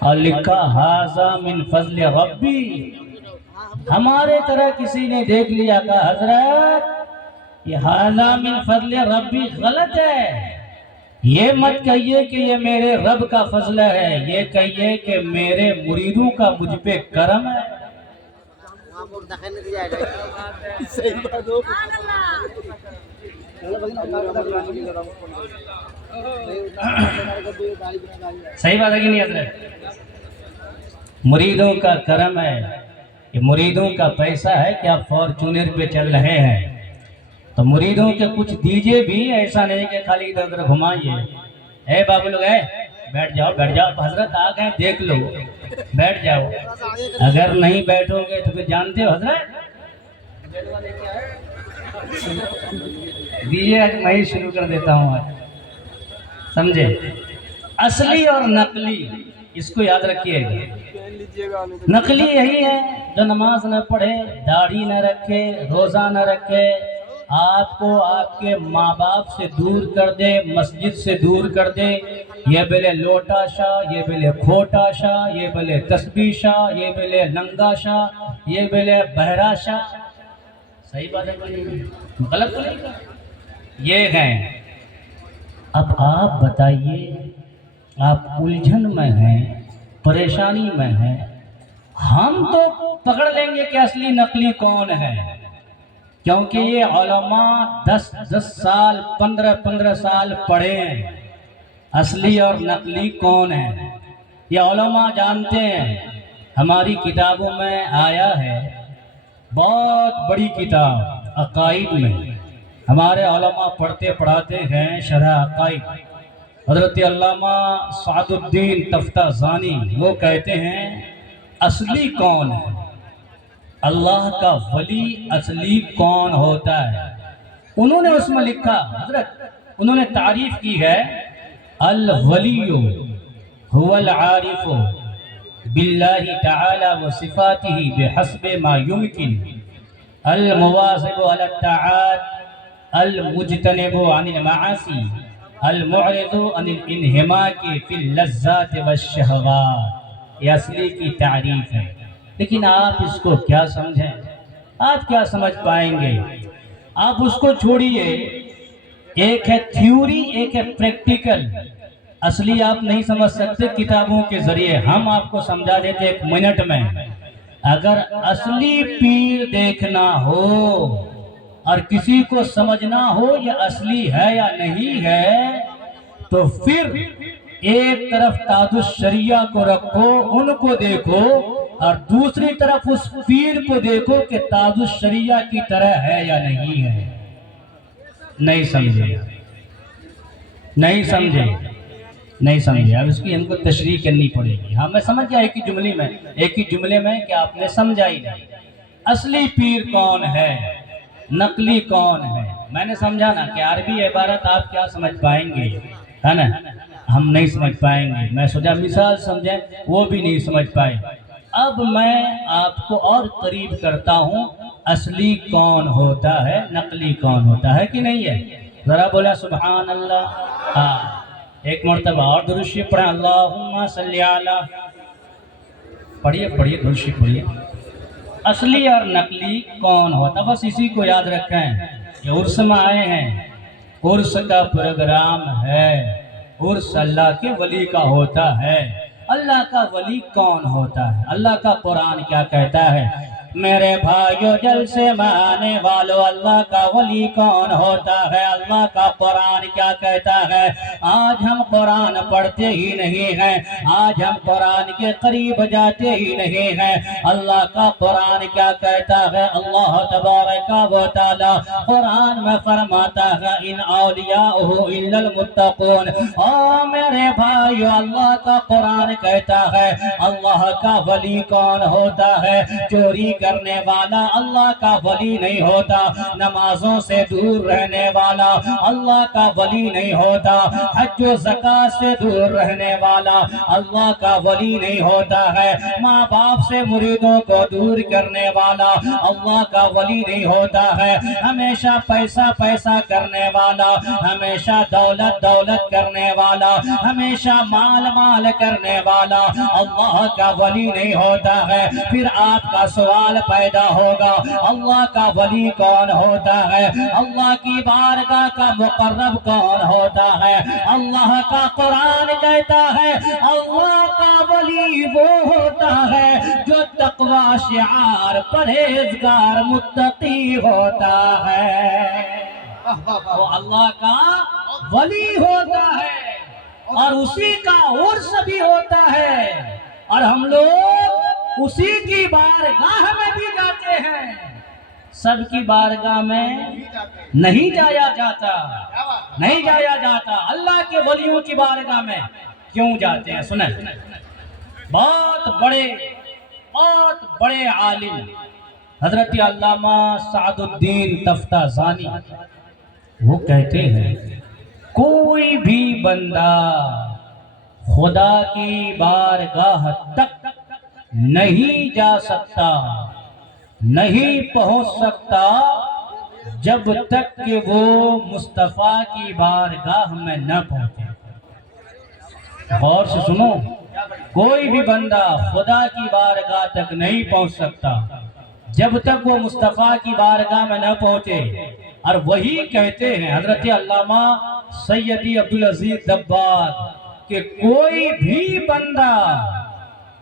اور لکھا ھذا من فضل ربی. ہمارے طرح کسی نے دیکھ لیا کہا حضرت یہ ھذا من فضل ربی غلط ہے، یہ مت کہیے کہ یہ میرے رب کا فضل ہے، یہ کہیے کہ میرے مریدوں کا مجھ پہ کرم ہے. صحیح بات ہے کہ نہیں حضرت؟ مریدوں کا کرم ہے، یہ مریدوں کا پیسہ ہے کہ آپ فارچونر پہ چل رہے ہیں تو مریدوں کے کچھ دیجئے بھی، ایسا نہیں کہ خالی ادھر ادھر گھمائیے. اے بابو لوگ بیٹھ جاؤ بیٹھ جاؤ، حضرت آ گئے دیکھ لو، بیٹھ جاؤ. اگر نہیں بیٹھو گے تو پھر جانتے ہو حضرت دیجئے آج میں ہی شروع کر دیتا ہوں. آج سمجھے؟ اصلی اور نقلی اس کو یاد رکھیے گا. نقلی یہی ہے جو نماز نہ پڑھے، داڑھی نہ رکھے، روزہ نہ رکھے، آپ کو آپ کے ماں باپ سے دور کر دے، مسجد سے دور کر دے. یہ بلے لوٹا شاہ، یہ بلے کھوٹا شاہ، یہ بلے تسبیح شاہ، یہ بلے ننگا شاہ، یہ بلے بہرا شاہ. صحیح بات ہے غلط تو نہیں؟ یہ ہیں. اب آپ بتائیے، آپ الجھن میں ہیں، پریشانی میں ہیں. ہم تو پکڑ لیں گے کہ اصلی نقلی کون ہے، کیونکہ یہ علماء 10 سال 15 سال پڑھے ہیں. اصلی اور نقلی کون ہے یہ علماء جانتے ہیں. ہماری کتابوں میں آیا ہے، بہت بڑی کتاب عقائد میں ہمارے علماء پڑھتے پڑھاتے ہیں شرح عقائد. حضرت علامہ سعد الدین تفتازانی وہ کہتے ہیں اصلی کون ہے، اللہ کا ولی اصلی کون ہوتا ہے. انہوں نے اس میں لکھا، حضرت انہوں نے تعریف کی ہے، الولی هو العارف باللہ تعالی و صفاتہ بحسب ما یمکن، المواظب علی الطاعات، المجتنب عن المعاصی، المعرض عن الانہماک فی اللذات والشہوات. یہ اصلی کی تعریف ہے. لیکن آپ اس کو کیا سمجھیں، آپ کیا سمجھ پائیں گے؟ آپ اس کو چھوڑیے، ایک ہے تھیوری ایک ہے پریکٹیکل. اصلی آپ نہیں سمجھ سکتے کتابوں کے ذریعے، ہم آپ کو سمجھا دیتے 1 منٹ میں. اگر اصلی پیر دیکھنا ہو اور کسی کو سمجھنا ہو یہ اصلی ہے یا نہیں ہے، تو پھر ایک طرف تاج الشریعہ کو رکھو، ان کو دیکھو، اور دوسری طرف اس پیر کو دیکھو کہ تاج الشریعہ کی طرح ہے یا نہیں ہے. نہیں سمجھے، نہیں سمجھے، نہیں سمجھے. اب اس کی ہم کو تشریح کرنی پڑے گی. ہاں میں سمجھ گیا ایک ہی جملے میں کہ آپ نے سمجھا ہی نہیں. اصلی پیر کون ہے، نقلی کون ہے. میں نے سمجھا نا کہ عربی عبارت آپ کیا سمجھ پائیں گے، ہے نا، ہم نہیں سمجھ پائیں گے. میں سوچا مثال سمجھیں، وہ بھی نہیں سمجھ پائے. اب میں آپ کو اور قریب کرتا ہوں، اصلی کون ہوتا ہے، نقلی کون ہوتا ہے کہ نہیں ہے. ذرا بولا سبحان اللہ. ہاں ایک مرتبہ اور درود شریف پڑھیں، اللہم صلی علی. پڑھیے درود شریف پڑھیے. اصلی اور نقلی کون ہوتا، بس اسی کو یاد رکھیں. یہ عرس میں آئے ہیں، عرس کا پروگرام ہے. عرس اللہ کے ولی کا ہوتا ہے. اللہ کا ولی کون ہوتا ہے، اللہ کا قرآن کیا کہتا ہے؟ میرے بھائیو جلسے میں آنے والو، اللہ کا ولی کون ہوتا ہے، اللہ کا قرآن کیا کہتا ہے؟ آج ہم قرآن پڑھتے ہی نہیں ہیں، آج ہم قرآن کے قریب جاتے ہی نہیں ہیں. اللہ کا قرآن کیا کہتا ہے؟ اللہ تبارک و تعالی قرآن میں فرماتا ہے ان اولیاءہ الا المتقون. او میرے بھائیو اللہ کا قرآن کہتا ہے اللہ کا ولی کون ہوتا ہے؟ چوری کرنے والا اللہ کا ولی نہیں ہوتا، نمازوں سے دور رہنے والا اللہ کا ولی نہیں ہوتا، حج و زکات سے دور رہنے والا اللہ کا ولی نہیں ہوتا ہے، ماں باپ سے مریدوں کو دور کرنے والا اللہ کا ولی نہیں ہوتا ہے، ہمیشہ پیسہ پیسہ کرنے والا، ہمیشہ دولت دولت کرنے والا، ہمیشہ مال مال کرنے والا اللہ کا ولی نہیں ہوتا ہے۔ پھر آپ کا سوال پیدا ہوگا اللہ کا ولی کون ہوتا ہے؟ اللہ کی بارگاہ کا مقرب کون ہوتا ہے؟ اللہ کا قرآن کہتا ہے اللہ کا ولی وہ ہوتا ہے جو تقوی شعار پرہیزگار متقی ہوتا ہے، وہ اللہ کا ولی ہوتا ہے اور اسی کا عرس بھی ہوتا ہے، اور ہم لوگ اسی کی بارگاہ میں بھی جاتے ہیں، سب کی بارگاہ میں نہیں جایا جاتا، نہیں جایا جاتا، اللہ کے ولیوں کی بارگاہ میں کیوں جاتے ہیں؟ سنیں، بہت بڑے عالم حضرت علامہ سعد الدین تفتازانی وہ کہتے ہیں کوئی بھی بندہ خدا کی بارگاہ تک نہیں جا سکتا، نہیں پہنچ سکتا جب تک کہ وہ مصطفیٰ کی بارگاہ میں نہ پہنچے۔ غور سے سنو، کوئی بھی بندہ خدا کی بارگاہ تک نہیں پہنچ سکتا جب تک وہ مصطفیٰ کی بارگاہ میں نہ پہنچے، اور وہی کہتے ہیں حضرت علامہ سیدی عبدالعزیز دباغ کہ کوئی بھی بندہ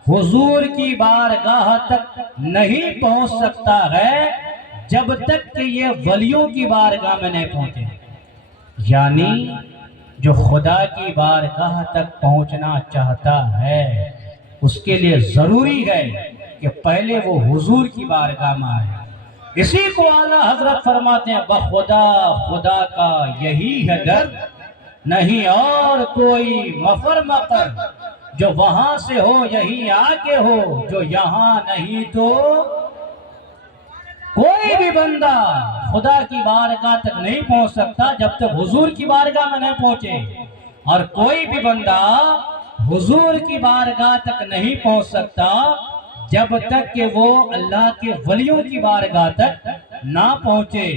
حضور کی بارگاہ تک نہیں پہنچ سکتا ہے جب تک کہ یہ ولیوں کی بارگاہ میں نہیں پہنچے، یعنی جو خدا کی بارگاہ تک پہنچنا چاہتا ہے اس کے لیے ضروری ہے کہ پہلے وہ حضور کی بارگاہ میں آئے۔ اسی کو اعلیٰ حضرت فرماتے ہیں بخدا خدا کا یہی ہے در، نہیں اور کوئی مفر مقر، جو وہاں سے ہو یہی آ کے ہو، جو یہاں نہیں تو کوئی بھی بندہ خدا کی بارگاہ تک نہیں پہنچ سکتا جب تک حضور کی بارگاہ میں نہیں پہنچے، اور کوئی بھی بندہ حضور کی بارگاہ تک نہیں پہنچ سکتا جب تک کہ وہ اللہ کے ولیوں کی بارگاہ تک نہ پہنچے۔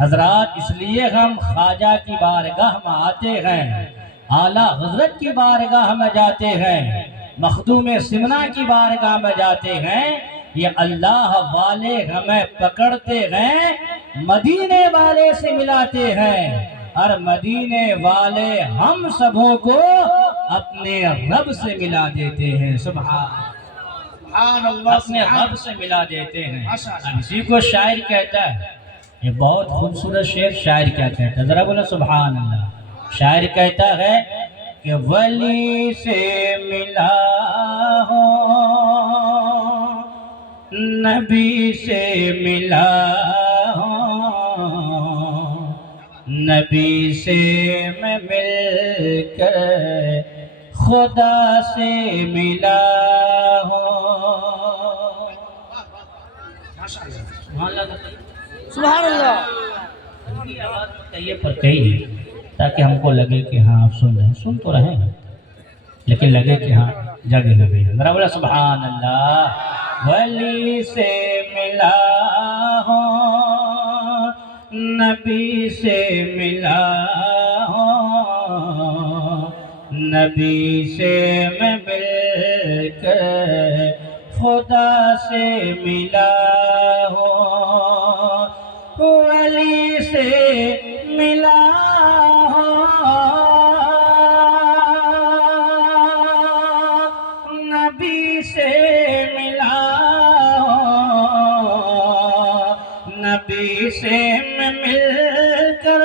حضرات اس لیے ہم خواجہ کی بارگاہ میں آتے ہیں، اعلیٰ حضرت کی بارگاہ میں جاتے ہیں، مخدوم سمنا کی بارگاہ میں جاتے ہیں، یہ اللہ والے ہمیں پکڑتے ہیں، مدینے والے سے ملاتے ہیں، اور مدینے والے ہم سبوں کو اپنے رب سے ملا دیتے ہیں۔ سبحان اللہ، اپنے رب سے ملا دیتے ہیں۔ اسی کو شاعر کہتا ہے، یہ بہت خوبصورت شعر شاعر کیا کہتا ہے، ذرا بولو سبحان اللہ۔ شاعر کہتا ہے کہ ولی سے ملا ہوں، نبی سے ملا ہوں، نبی سے میں مل کر خدا سے ملا ہوں۔ سبحان اللہ، آواز کہیے پر کہیے تاکہ ہم کو لگے کہ ہاں آپ سن رہے ہیں، سن تو رہے ہیں لیکن لگے کہ ہاں جگہ لگے۔ ذرا بولا سبحان اللہ۔ ولی سے ملا ہوں، نبی سے ملا ہوں، نبی سے میں مل کر خدا سے ملا ہوں، ولی سے ملا نبی سے ملا ہوں، نبی سے میں مل کر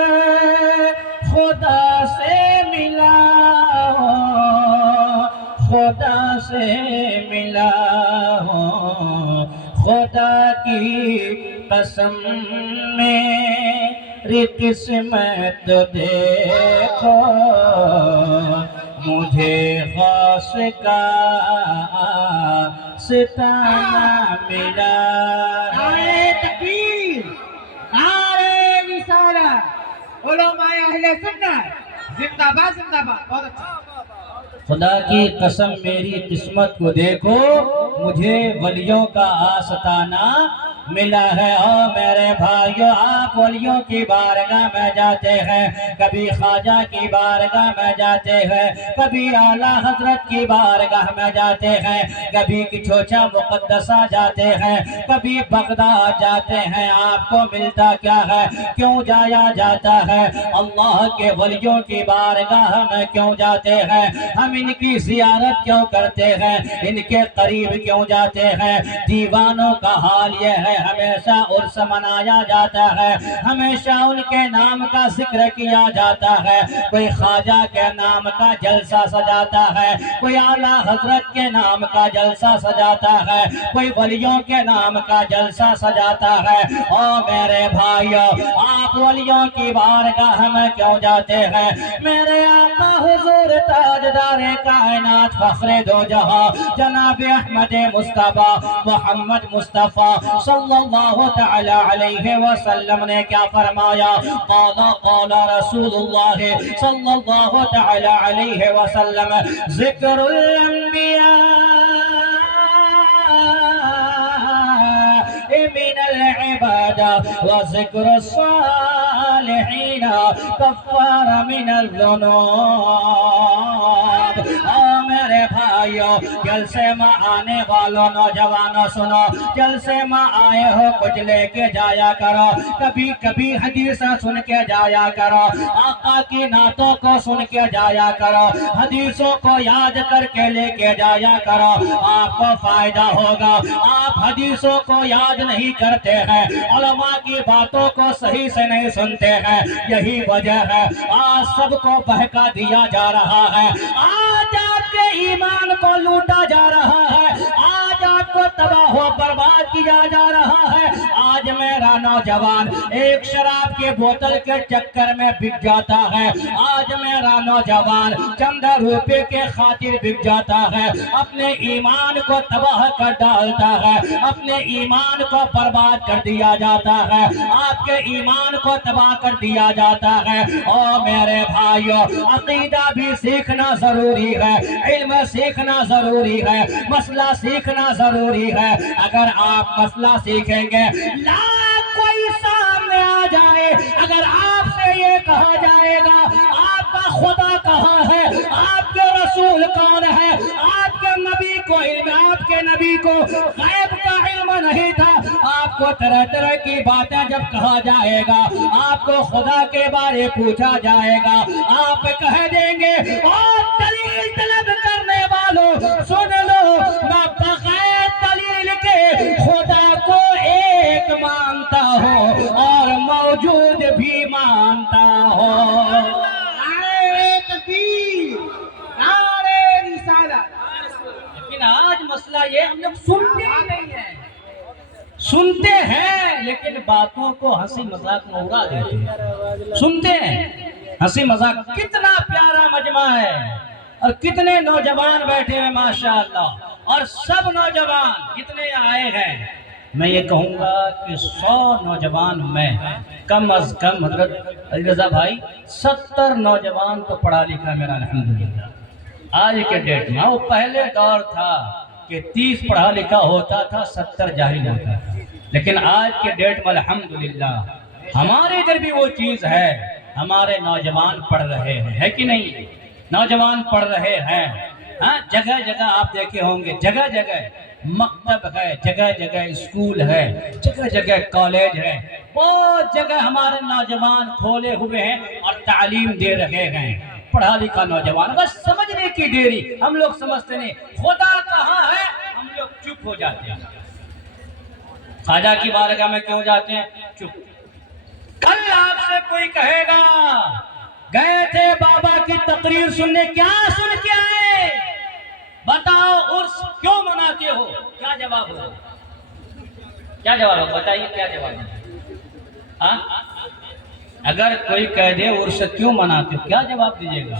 خدا سے ملا ہوں، خدا سے ملا ہوں، خدا کی قسم میری قسمت دیکھو، مجھے غوث کا ستانہ ملا نعرہ تکبیر، نعرہ رسالت، علماء اہل سنت زندہ باد زندہ باد. بہت اچھا. خدا کی قسم میری قسمت کو دیکھو، مجھے ولیوں کا آستانہ ملا ہے. او میرے بھائیو، آپ ولیوں کی بارگاہ میں جاتے ہیں، کبھی خواجہ کی بارگاہ میں جاتے ہیں، کبھی اعلیٰ حضرت کی بارگاہ میں جاتے ہیں، کبھی کچھوچا مقدسہ جاتے ہیں، کبھی بغداد جاتے ہیں. آپ کو ملتا کیا ہے؟ کیوں جایا جاتا ہے؟ اللہ کے ولیوں کی بارگاہ میں کیوں جاتے ہیں؟ ہم ان کی زیارت کیوں کرتے ہیں؟ ان کے قریب کیوں جاتے ہیں؟ دیوانوں کا حال یہ ہے، ہمیشہ عرس منایا جاتا ہے، ہمیشہ ان کے نام کا ذکر کیا جاتا ہے. کوئی خواجہ کے نام کا جلسہ سجاتا ہے، کوئی اعلیٰ حضرت کے نام کا جلسہ سجاتا ہے، کوئی ولیوں کے نام کا جلسہ سجاتا ہے. او میرے بھائیو، آپ ولیوں کی بارگاہ میں کیوں جاتے ہیں؟ میرے آقا حضور تاجدار کائنات فخر دو جہاں جناب احمد مصطفیٰ محمد مصطفیٰ صلی اللہ تعالی علیہ وسلم نے کیا فرمایا؟ قال رسول اللہ صلی اللہ تعالی علیہ وسلم ذکر الانبیاء من العبادہ وذکر الصالحین کفار من الذنوب. میرے بھائیو، جلسے میں آنے والوں نوجوانوں سنو، جلسے میں آئے ہو کچھ لے کے جایا کرو، کبھی کبھی حدیثیں سن کے جایا کرو، آقا کی نعتوں کو سن کے جایا کرو، حدیثوں کو یاد کر کے لے کے جایا کرو، آپ کو فائدہ ہوگا. آپ حدیثوں کو یاد نہیں کرتے ہیں، علماء کی باتوں کو صحیح سے نہیں سنتے ہیں، یہی وجہ ہے آج سب کو بہکا دیا جا رہا ہے، آج آپ کے ایمان کو لوٹا جا رہا ہے، آج آپ کو تباہ و برباد کیا جا رہا ہے. آج میرا نوجوان ایک شراب کے بوتل کے چکر میں بک جاتا ہے، آج میرا نوجوان چند روپے کے خاطر بک جاتا ہے، اپنے ایمان کو تباہ کر ڈالتا ہے، اپنے ایمان کو برباد کر دیا جاتا ہے، آپ کے ایمان کو تباہ کر دیا جاتا ہے. او میرے بھائیو، عقیدہ بھی سیکھنا ضروری ہے، علم سیکھنا ضروری ہے، مسئلہ سیکھنا ضروری ہے. اگر آپ مسئلہ سیکھیں گے، لاکھ کوئی سامنے آ جائے، اگر آپ سے یہ کہا جائے گا آپ کا خدا کہاں ہے، آپ کے رسول کون ہے، آپ کے نبی کو علم، آپ کے نبی کو غیب کا علم نہیں تھا، آپ کو طرح طرح کی باتیں جب کہا جائے گا، آپ کو خدا کے بارے پوچھا جائے گا، آپ کہہ دیں گے اور دلیل طلب کرنے والوں سن لو، میں بغیر دلیل کے خدا کو ایک مانتا ہوں اور موجود بھی مانتا ہوں. نعرہ تکبیر، نعرہ رسالت. لیکن آج مسئلہ یہ ہم لوگ سنتے ہی نہیں ہیں، سنتے ہیں لیکن باتوں کو ہنسی مذاق میں اڑا دیتے ہیں. سنتے ہیں ہنسی مذاق. کتنا پیارا مجمع ہے اور کتنے نوجوان بیٹھے ہیں ماشاءاللہ، اور سب نوجوان جتنے آئے ہیں، میں یہ کہوں گا کہ 100 نوجوان میں کم از کم حضرت علی رضا بھائی 70 نوجوان تو پڑھا لکھا میرا الحمدللہ. آج کے ڈیٹ میں وہ پہلے دور تھا کہ 30 پڑھا لکھا ہوتا تھا، 70 جاہل ہوتا تھا، لیکن آج کے ڈیٹ میں الحمدللہ ہمارے ادھر بھی وہ چیز ہے. ہمارے نوجوان پڑھ رہے ہیں، ہے کہ نہیں؟ نوجوان پڑھ رہے ہیں. ہاں، جگہ جگہ آپ دیکھے ہوں گے، جگہ جگہ مکتب ہے، جگہ جگہ اسکول ہے، جگہ جگہ کالج ہے، بہت جگہ ہمارے نوجوان کھولے ہوئے ہیں اور تعلیم دے رہے ہیں. پڑھا لکھا نوجوان، بس سمجھنے کی دیری. ہم لوگ سمجھتے نہیں خدا کہاں ہے، ہم لوگ چپ ہو جاتے ہیں. خواجہ کی بارگاہ میں کیوں جاتے ہیں؟ چپ. کل آپ سے کوئی کہے گا گئے تھے بابا کی تقریر سننے، کیا سن کے آئے؟ بتاؤ عرس کیوں مناتے ہو؟ کیا جواب ہو؟ کیا جواب ہو؟ بتائیے کیا جواب ہو؟ اگر کوئی کہہ دے عرس کیوں مناتے ہو، کیا جواب دیجیے گا؟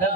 10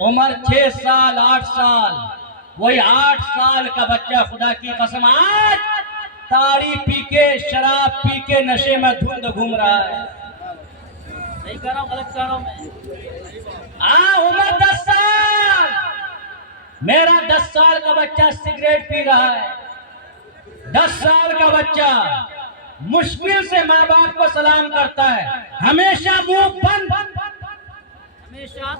عمر 6 سال 8 سال، وہی 8 سال کا بچہ خدا کی قسم آج تاڑی پی کے شراب پی کے نشے میں دھند گھوم رہا ہے. نہیں کر رہا ہوں، غلط کر رہا ہوں میں. عمر 10 سال، میرا 10 سال کا بچہ سگریٹ پی رہا ہے. 10 سال کا بچہ مشکل سے ماں باپ کو سلام کرتا ہے، ہمیشہ منہ بند، ہمیشہ.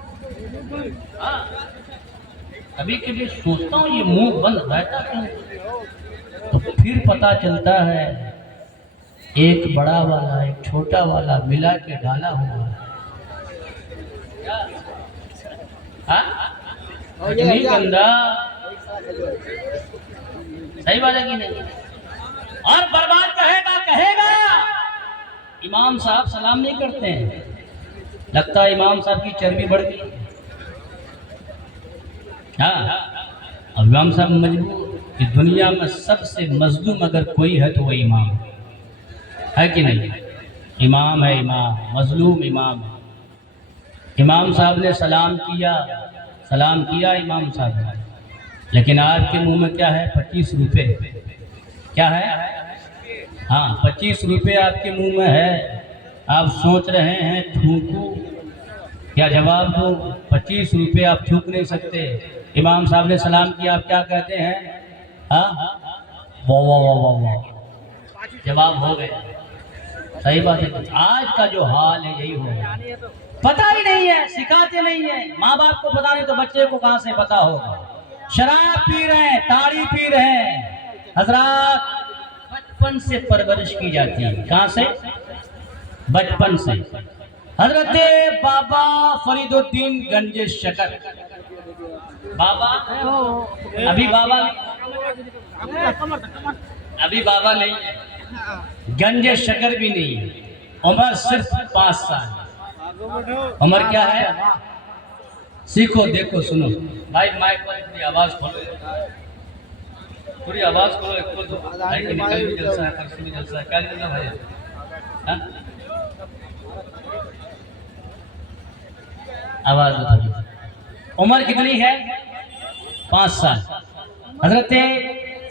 کبھی کبھی سوچتا ہوں یہ منہ بند رہتا کیوں؟ تو پھر پتا چلتا ہے ایک بڑا والا ایک چھوٹا والا ملا کے ڈالا ہوا ہے. اتنی گندا، صحیح بات ہے کہ نہیں؟ اور برباد کہے گا امام صاحب سلام نہیں کرتے ہیں، لگتا ہے امام صاحب کی چربی بڑھ گئی. ہاں، امام صاحب مجبور کہ دنیا میں سب سے مظلوم اگر کوئی ہے تو وہ امام ہے کہ نہیں؟ امام ہے، امام مظلوم امام ہے. امام صاحب نے سلام کیا امام صاحب نے، لیکن آپ کے منہ میں کیا ہے؟ 25 روپے. کیا ہے؟ ہاں 25 روپے آپ کے منہ میں ہے. آپ سوچ رہے ہیں تھوکوں کیا جواب دوں؟ 25 روپے آپ تھوک نہیں سکتے. امام صاحب نے سلام کیا، آپ کیا کہتے ہیں؟ ہاں واہ واہ واہ واہ واہ، جواب ہو گیا. صحیح بات ہے. آج کا جو حال ہے یہی ہو گیا. پتہ ہی نہیں ہے، سکھاتے نہیں ہیں. ماں باپ کو پتہ نہیں تو بچے کو کہاں سے پتہ ہوگا؟ شراب پی رہے ہیں، تاڑی پی رہے ہیں. حضرات بچپن سے پرورش کی جاتی ہے. کہاں سے؟ بچپن سے. حضرت بابا فرید الدین گنج شکر، بابا ابھی بابا نہیں ہے، گنج شکر بھی نہیں ہے. عمر صرف 5 سال. عمر کیا ہے؟ سیکھو دیکھو سنو بھائی. مائک پر تھوڑی آواز کھولو، تھوڑی آواز کھولو. بھائی نکل بھی جلسہ ہے، پرسوں بھی جلسہ ہے، کیا جلسہ بھائی؟ آواز تھوڑی. عمر کتنی ہے؟ 5 سال. حضرت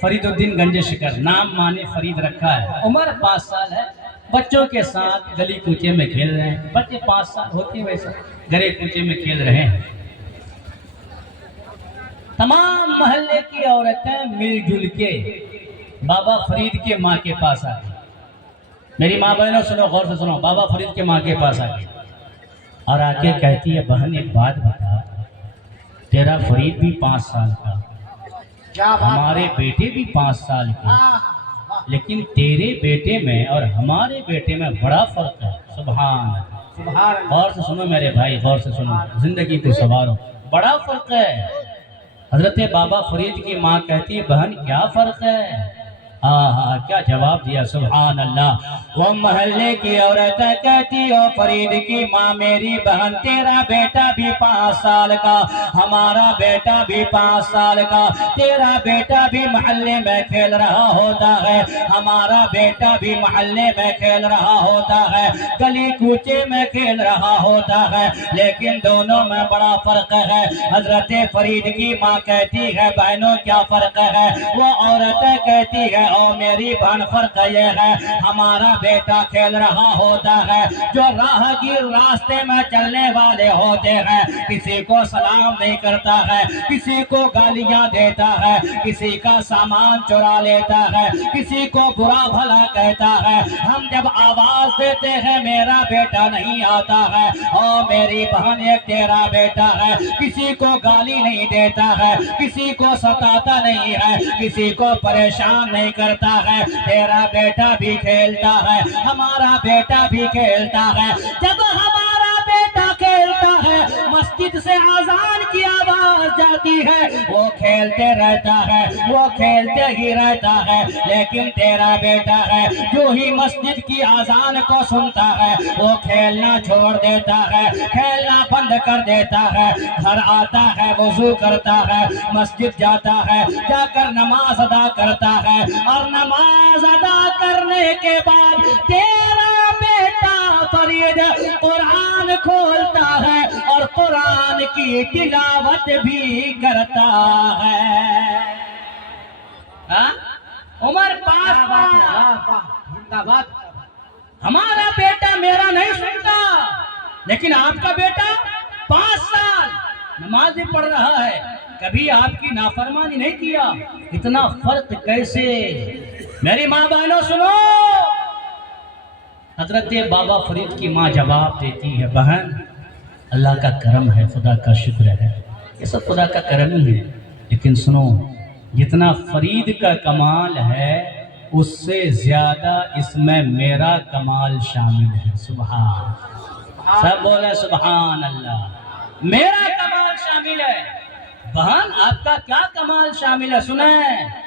فرید الدین گنج شکر، نام مانے فرید رکھا ہے. عمر 5 سال ہے. بچوں کے ساتھ گلی کوچے میں کھیل رہے ہیں. بچے 5 سال ہوتے ہیں ویسا گلی کوچے میں کھیل رہے ہیں. تمام محلے کی عورتیں مل جل کے بابا فرید کے ماں کے پاس آ گئی. میری ماں بہنوں سنو، غور سے سنو. بابا فرید کے ماں کے پاس آ گئی اور آ کے کہتی ہے بہن ایک بات بتا، تیرا فرید بھی 5 سال کا، ہمارے بیٹے بھی 5 سال کے، لیکن تیرے بیٹے میں اور ہمارے بیٹے میں بڑا فرق ہے. سبحان اللہ. غور سے سنو میرے بھائی، غور سے سنو، زندگی کو سنوارو. بڑا فرق ہے. حضرت بابا فرید کی ماں کہتی ہے بہن کیا فرق ہے؟ ہاں کیا جواب دیا؟ سبحان اللہ. وہ محلے کی عورتیں کہتی ہو فرید کی ماں میری بہن تیرا بیٹا بھی 5 سال کا، ہمارا بیٹا بھی 5 سال کا. تیرا بیٹا بھی محلے میں کھیل رہا ہوتا ہے، ہمارا بیٹا بھی محلے میں کھیل رہا ہوتا ہے، گلی کوچے میں کھیل رہا ہوتا ہے، لیکن دونوں میں بڑا فرق ہے. حضرت فرید کی ماں کہتی ہے بہنوں کیا فرق ہے؟ وہ عورتیں کہتی ہے او میری بہن فرق یہ ہے ہمارا بیٹا کھیل رہا ہوتا ہے، جو راہگیر راستے میں چلنے والے ہوتے ہیں کسی کو سلام نہیں کرتا ہے، کسی کو گالیاں دیتا ہے، کسی کا سامان چرا لیتا ہے، کسی کو برا بھلا کہتا ہے. ہم جب آواز دیتے ہیں میرا بیٹا نہیں آتا ہے. او میری بہن ایک تیرا بیٹا ہے، کسی کو گالی نہیں دیتا ہے، کسی کو ستاتا نہیں ہے، کسی کو پریشان نہیں کرتا ہے. تیرا بیٹا بھی کھیلتا ہے، ہمارا بیٹا بھی کھیلتا ہے. جب ہمارا بیٹا کھیلتا ہے مسجد سے اذان کی آواز جاتی ہے وہ کھیلتے رہتا ہے، وہ کھیلتے ہی رہتا ہے. لیکن تیرا بیٹا ہے جو ہی مسجد کی اذان کو سنتا ہے وہ کھیلنا چھوڑ دیتا ہے، کھیلنا بند کر دیتا ہے. گھر آتا ہے وضو کرتا ہے، مسجد جاتا ہے، جا کر نماز ادا کرتا ہے، اور نماز ادا کرنے کے بعد تیرا بیٹا فرید قرآن کھولتا ہے اور قرآن کی تلاوت بھی کرتا ہے۔ ہاں؟ عمر پاس زندہ باد۔ ہمارا بیٹا میرا نہیں سنتا، لیکن آپ کا بیٹا 5 سال نماز پڑھ رہا ہے، کبھی آپ کی نافرمانی نہیں کیا۔ اتنا فرق کیسے؟ میری ماں بہنوں سنو، حضرت بابا فرید کی ماں جواب دیتی ہے، بہن اللہ کا کرم ہے، خدا کا شکر ہے، یہ سب خدا کا کرم ہی ہے، لیکن سنو جتنا فرید کا کمال ہے اس سے زیادہ اس میں میرا کمال شامل ہے۔ سبحان، سب بولے سبحان اللہ، میرا کمال شامل ہے۔ بہن آپ کا کیا کمال شامل ہے؟ سنیں،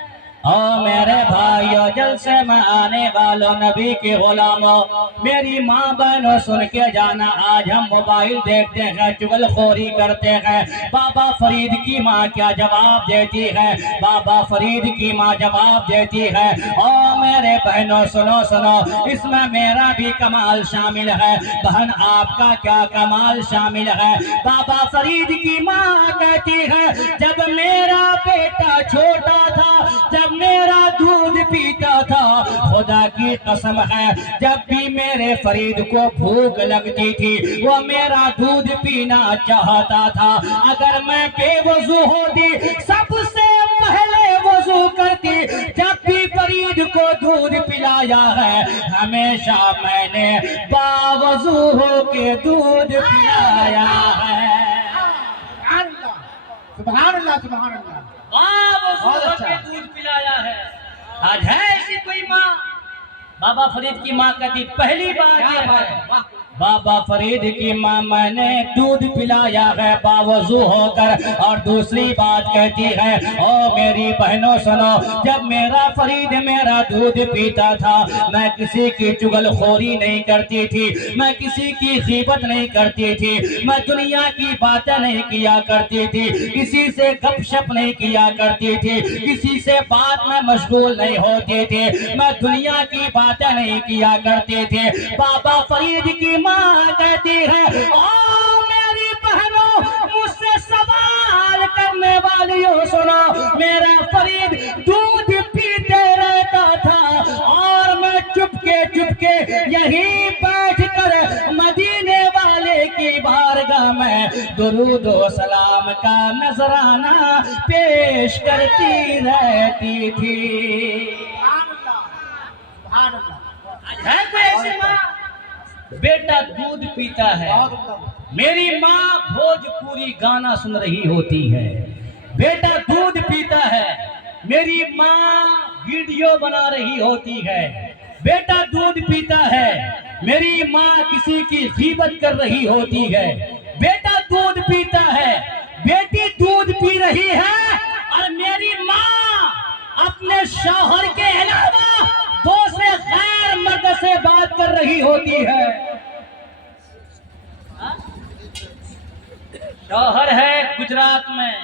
او میرے بھائیو، جلسے میں آنے والوں، نبی کے غلاموں، میری ماں بہنوں سن کے جانا، آج ہم موبائل دیکھتے ہیں، چغل خوری کرتے ہیں۔ بابا فرید کی ماں کیا جواب دیتی ہے؟ بابا فرید کی ماں جواب دیتی ہے، او میرے بہنوں سنو سنو، اس میں میرا بھی کمال شامل ہے۔ بہن آپ کا کیا کمال شامل ہے؟ بابا فرید کی ماں کہتی ہے، جب میرا بیٹا چھوٹا تھا، جب میرا دودھ پیتا تھا، خدا کی قسم ہے جب بھی میرے فرید کو بھوک لگتی تھی وہ میرا دودھ پینا چاہتا تھا، اگر میں بے وضو ہوتی سب سے پہلے وضو کرتی، جب بھی فرید کو دودھ پلایا ہے ہمیشہ میں نے باوضو ہو کے دودھ پلایا ہے۔ سبحان اللہ سبحان اللہ۔ باوضو ہو کے دودھ پلایا ہے۔ آج ہے ایسی کوئی ماں؟ بابا فرید کی ماں کہتی پہلی بات یہ ہے، بابا فرید کی ماں میں نے دودھ پلایا ہے باوضو ہو کر، اور دوسری بات کہتی ہے، او میری بہنوں سنو، جب میرا فرید میرا دودھ پیتا تھا میں کسی کی چغل خوری نہیں کرتی تھی، میں کسی کی غیبت نہیں کرتی تھی، میں دنیا کی باتیں نہیں کیا کرتی تھی، کسی سے گپ شپ نہیں کیا کرتی تھی، کسی سے بات میں مشغول نہیں ہوتی تھی، میں دنیا کی باتیں نہیں کیا کرتی تھی۔ بابا فرید کی ماں کہتی ہے، او میری بہنوں مجھ سے سوال کرنے والیوں سنو، میرا فرید دودھ پیتے رہتا تھا اور میں چپ کے یہیں بیٹھ کر مدینے والے کی بارگاہ میں درود و سلام کا نذرانہ پیش کرتی رہتی تھی۔ آج ہے کوئی ایسی ماں؟ بیٹا دودھ پیتا ہے، میری ماں بھوجپوری گانا سن رہی ہوتی ہے، بیٹا دودھ پیتا ہے، میری ماں ویڈیو بنا رہی ہوتی ہے، بیٹا دودھ پیتا ہے، میری ماں کسی کی غیبت کر رہی ہوتی ہے، بیٹا دودھ پیتا ہے، بیٹی دودھ پی رہی ہے، اور میری ماں اپنے شوہر کے علاوہ دوسرے غیر مرد سے بات کر رہی ہوتی ہے۔ شوہر ہے گجرات میں،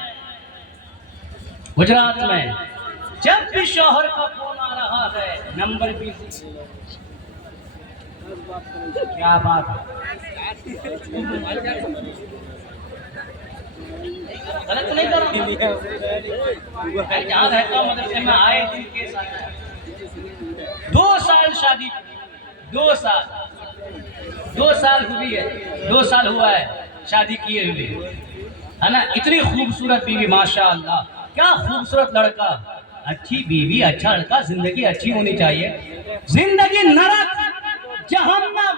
جب بھی شوہر کا فون آ رہا ہے نمبر بھی کیا بات ہے، غلط نہیں کر رہا میں جہاں رہتا ہوں مدرسے میں آئے دن کیس آتا ہے۔ 2 سال شادی، 2 سال ہوئی ہے، 2 سال ہوا ہے شادی کیے ہوئے، ہے نا؟ اتنی خوبصورت بیوی، ماشاءاللہ کیا خوبصورت لڑکا، اچھی بیوی اچھا لڑکا، زندگی اچھی ہونی چاہیے، زندگی نرک جہنم،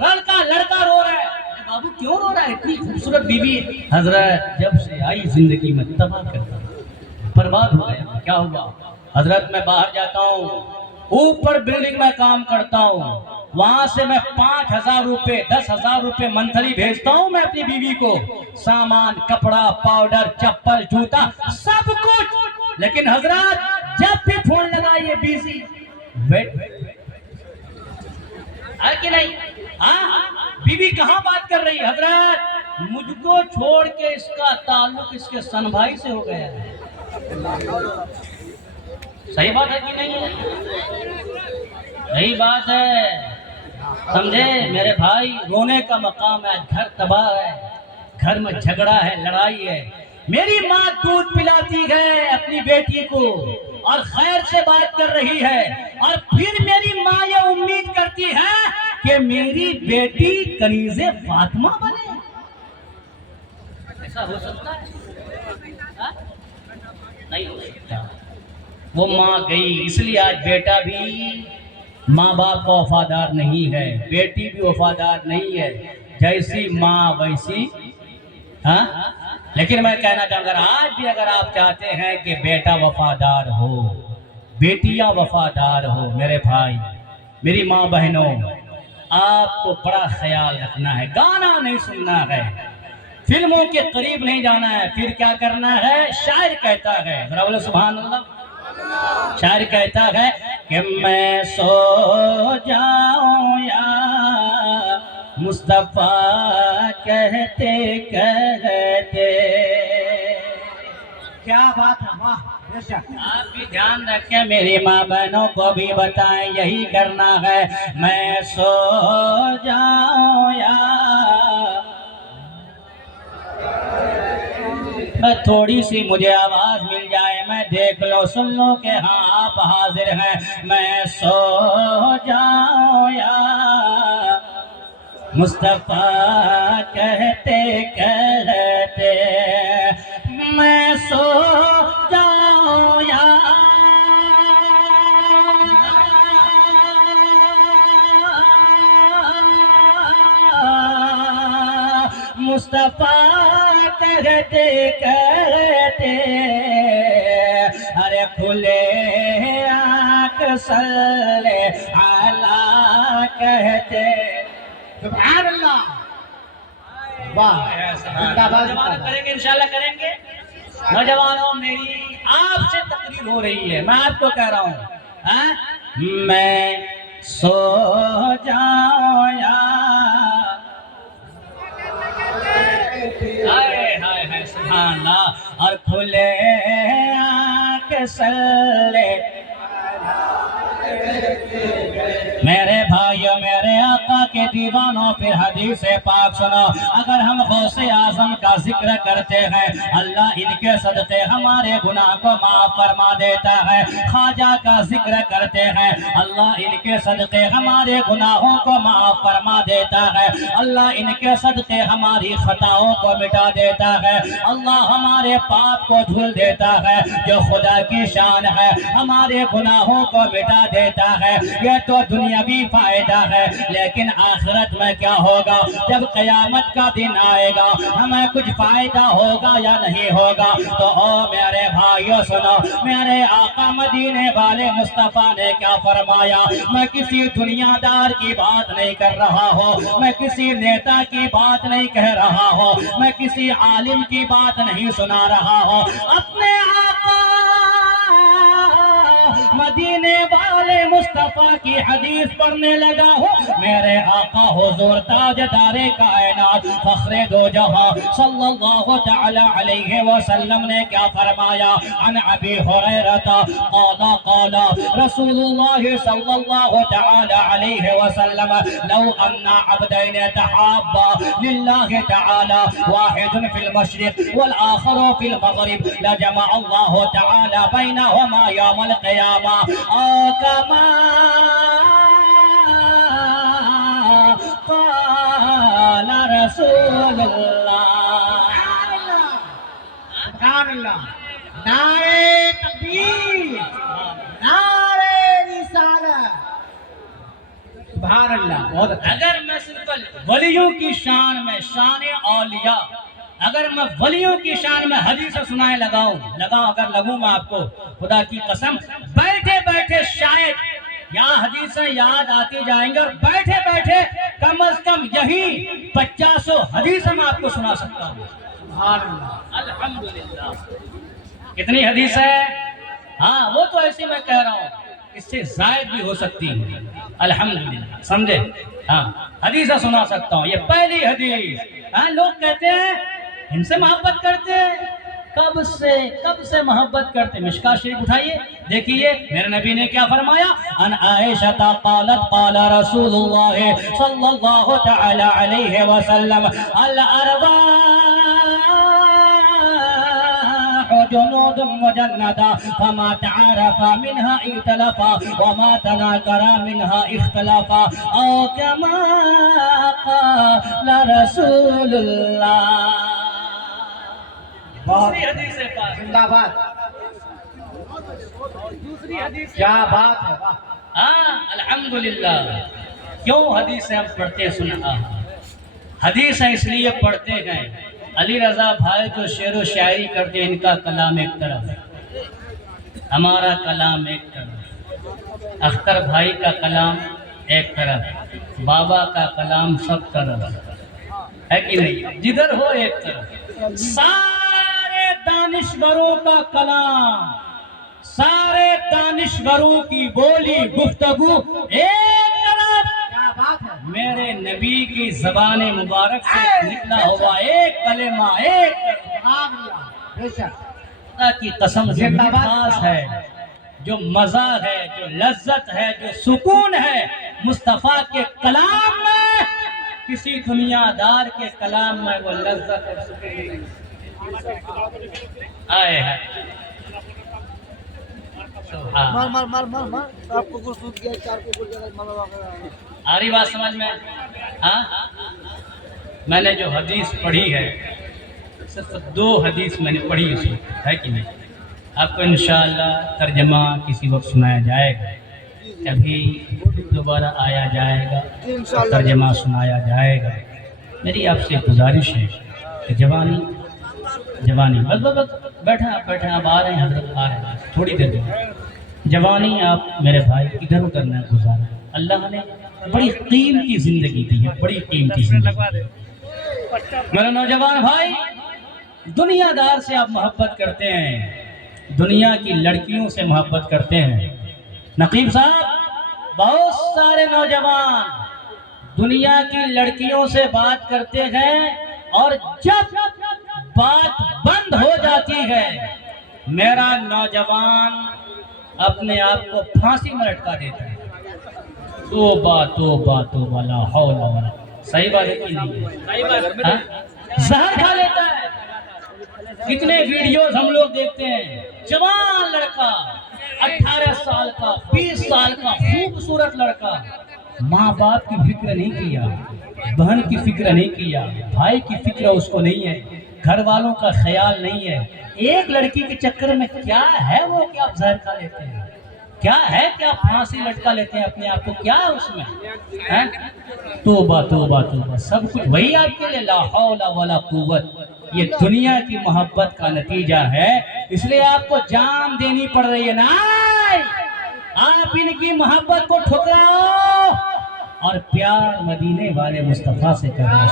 لڑکا رو رہا ہے، بابو کیوں رو رہا ہے؟ اتنی خوبصورت بیوی حضرت جب سے آئی زندگی میں تباہ کرتا برباد ہو گیا۔ کیا ہوا؟ حضرت میں باہر جاتا ہوں، اوپر بلڈنگ میں کام کرتا ہوں، وہاں سے میں 5,000 روپے 10,000 روپے منتھلی بھیجتا ہوں میں اپنی بیوی کو، سامان، کپڑا، پاؤڈر، چپل، جوتا، سب کچھ، لیکن حضرت جب بھی فون لگائیے بیزی، ہے کہ نہیں؟ ہاں بیوی کہاں بات کر رہی؟ حضرت مجھ کو چھوڑ کے اس کا تعلق اس کے سن بھائی سے ہو گیا ہے۔ صحیح بات ہے کہ نہیں ہے؟ صحیح بات ہے۔ سمجھے میرے بھائی؟ رونے کا مقام ہے، گھر تباہ ہے، گھر میں جھگڑا ہے، لڑائی ہے۔ میری ماں دودھ پلاتی ہے اپنی بیٹی کو اور خیر سے بات کر رہی ہے، اور پھر میری ماں یہ امید کرتی ہے کہ میری بیٹی کنیز فاطمہ بنے۔ ایسا ہو سکتا ہے؟ ہاں؟ نہیں ہو سکتا۔ وہ ماں گئی، اس لیے آج بیٹا بھی ماں باپ کا وفادار نہیں ہے، بیٹی بھی وفادار نہیں ہے، جیسی ماں ویسی۔ ہاں، لیکن میں کہنا چاہوں گا آج بھی اگر آپ چاہتے ہیں کہ بیٹا وفادار ہو، بیٹیاں وفادار ہو، میرے بھائی میری ماں بہنوں، آپ کو بڑا خیال رکھنا ہے، گانا نہیں سننا ہے، فلموں کے قریب نہیں جانا ہے۔ پھر کیا کرنا ہے؟ شاعر کہتا ہے، ذرا بولو سبحان اللہ۔ شاعر کہتا ہے کہ میں سو جاؤں یا مصطفیٰ کہتے کہتے۔ کیا بات ہے، واہ بے شک۔ آپ بھی دھیان رکھیں، میری ماں بہنوں کو بھی بتائیں، یہی کرنا ہے۔ میں سو جاؤں یا تھوڑی سی مجھے آواز مل جائے، میں دیکھ لو سن لو کہ ہاں آپ حاضر ہیں، میں سو جاؤں یا مصطفیٰ کہتے کہتے، میں سو جاؤں یا مصطفیٰ کہتے کہتے، ارے کھلے آنکھ صلی علی کہتے۔ سبحان اللہ، واہ زندہ باد، زندہ نوجوان باد۔ کریں گے، انشاءاللہ کریں گے۔ نوجوانوں، میری آپ سے تقریر ہو رہی ہے، میں آپ کو کہہ رہا ہوں، ہاں؟ میں سو جاؤں یا ہائے ہائے ہائے سبحان اللہ، اور کھلے آنکھ صلی۔ میرے بھائیوں، میرے آقا کے دیوانوں، پھر حدیث پاک سنو۔ اگر ہم غوث اعظم کا ذکر کرتے ہیں، اللہ ان کے صدقے ہمارے گناہ کو معاف فرما دیتا ہے۔ خواجہ کا ذکر کرتے ہیں، اللہ ان کے صدقے ہمارے گناہوں کو معاف فرما دیتا ہے۔ اللہ ان کے صدقے ہماری خطاؤں کو مٹا دیتا ہے۔ اللہ ہمارے پاپ کو دھل دیتا ہے، جو خدا کی شان ہے، ہمارے گناہوں کو مٹا دیتا ہے۔ یہ تو دنیاوی فائدہ ہے، لیکن آخرت میں کیا ہوگا؟ جب قیامت کا دن آئے گا، ہمیں کچھ فائدہ ہوگا یا نہیں ہوگا؟ تو او میرے بھائیو سنو، میرے آقا مدینے والے مصطفیٰ نے کیا فرمایا؟ میں کسی دنیا دار کی بات نہیں کر رہا ہوں، میں کسی نیتا کی بات نہیں کہہ رہا ہوں، میں کسی عالم کی بات نہیں سنا رہا ہوں، اپنے آقا مدینے والے مصطفیٰ کی حدیث پڑھنے لگا ہوں۔ میرے آقا حضور تاجدار کائنات فخر دو جہاں صلی اللہ تعالی علیہ وسلم نے کیا فرمایا؟ عن ابی ہریرہ قال قال رسول اللہ صلی اللہ تعالی علیہ وسلم لو ان عبدین تحابا للہ تعالی واحد فی المشرق والآخر فی المغرب لجمع اللہ تعالی بینہما یوم القیامہ او کما قال رسول اللہ۔ سبحان اللہ، نعرہ تکبیر، نعرہ رسالت، سبحان اللہ، بہت اچھا۔ اگر میں صرف ولیوں کی شان میں، شان اولیاء، اگر میں ولیوں کی شان میں حدیث سنائے لگاؤں اگر لگوں میں آپ کو خدا کی قسم، بیٹھے بیٹھے شاید یہاں حدیثیں یاد آتی جائیں گے، اور بیٹھے بیٹھے کم از کم یہی 50 حدیثیں میں آپ کو سنا سکتا ہوں۔ سبحان اللہ، الحمدللہ۔ کتنی حدیث ہے؟ ہاں وہ تو ایسے میں کہہ رہا ہوں، اس سے زائد بھی ہو سکتی ہے۔ الحمدللہ، سمجھے؟ ہاں حدیث سنا سکتا ہوں، یہ پہلی حدیث۔ ہاں لوگ کہتے ہیں ان سے محبت کرتے ہیں، کب سے محبت کرتے. مشکا شریف اٹھائیے دیکھیے میرے نبی نے کیا فرمایا. ان عائشہ قالت قال رسول اللہ صلی اللہ تعالی علیہ وسلم الارواح جنود مجندہ فما تعارف منها ائتلفا وما تناکر منها اختلافا او کما قال رسول اللہ. دوسری حدیث پاک زندہ باد. دوسری حدیث کیا بات ہے. ہاں الحمدللہ. کیوں حدیثیں ہم پڑھتے ہیں سننا. حدیثیں اس لیے پڑھتے ہیں علی رضا بھائی جو شعر و شاعری کرتے ان کا کلام ایک طرف, ہمارا کلام ایک طرف, اختر بھائی کا کلام ایک طرف, بابا کا کلام سب طرف ہے کہ نہیں, جدھر ہو ایک طرف. سارے دانشوروں کا کلام, سارے دانشوروں کی بولی گفتگو ایک طرف, کیا بات ہے. میرے نبی کی زبان مبارک سے نکلا ہوا ایک کلمہ ایک سبحان اللہ. بے شک. خدا کی قسم جو مٹھاس ہے, جو مزہ ہے, جو لذت ہے, جو سکون ہے مصطفیٰ کے کلام میں, کسی دنیا دار کے کلام میں وہ لذت اور سکون نہیں آئے ہیں. آپ کو کچھ سوچ گیا چار کو بول جائے. آ رہی بات سمجھ میں. ہاں میں نے جو حدیث پڑھی ہے صرف 2 حدیث میں نے پڑھی اس وقت ہے کہ نہیں. آپ کو انشاءاللہ ترجمہ کسی وقت سنایا جائے گا, کبھی دوبارہ آیا جائے گا, ترجمہ سنایا جائے گا. میری آپ سے گزارش ہے کہ جوانی بس بیٹھا آپ آ رہے ہیں حضرت, آ رہے ہیں تھوڑی دیر میں. جوانی آپ میرے بھائی ادھر ادھر نہ گزارا. اللہ نے بڑی قیمتی زندگی دی ہے, بڑی قیمتی زندگی. میرے نوجوان بھائی, دنیا دار سے آپ محبت کرتے ہیں, دنیا کی لڑکیوں سے محبت کرتے ہیں. نقیب صاحب بہت سارے نوجوان دنیا کی لڑکیوں سے بات کرتے ہیں اور جب بات بند ہو جاتی ہے میرا نوجوان اپنے آپ کو پھانسی میں لٹکا دیتا ہے. توبہ لا حول ولا. صحیح بات ہے کہ نہیں؟ زہر کھا لیتا ہے. کتنے ویڈیوز ہم لوگ دیکھتے ہیں, جوان لڑکا 18 سال کا 20 سال کا خوبصورت لڑکا, ماں باپ کی فکر نہیں کیا, بہن کی فکر نہیں کیا, بھائی کی فکر اس کو نہیں ہے, گھر والوں کا خیال نہیں ہے. ایک لڑکی کے چکر میں کیا ہے وہ کہ آپ زہر کھا لیتے ہیں, کیا ہے کہ آپ پھانسی لٹکا لیتے ہیں اپنے آپ کو, کیا ہے اس میں؟ توبہ سب کچھ وہی آپ کے لیے. لا حول ولا قوت. یہ دنیا کی محبت کا نتیجہ ہے, اس لیے آپ کو جان دینی پڑ رہی ہے نا. آپ ان کی محبت کو ٹھکراؤ اور پیار مدینے والے مصطفیٰ سے کرو,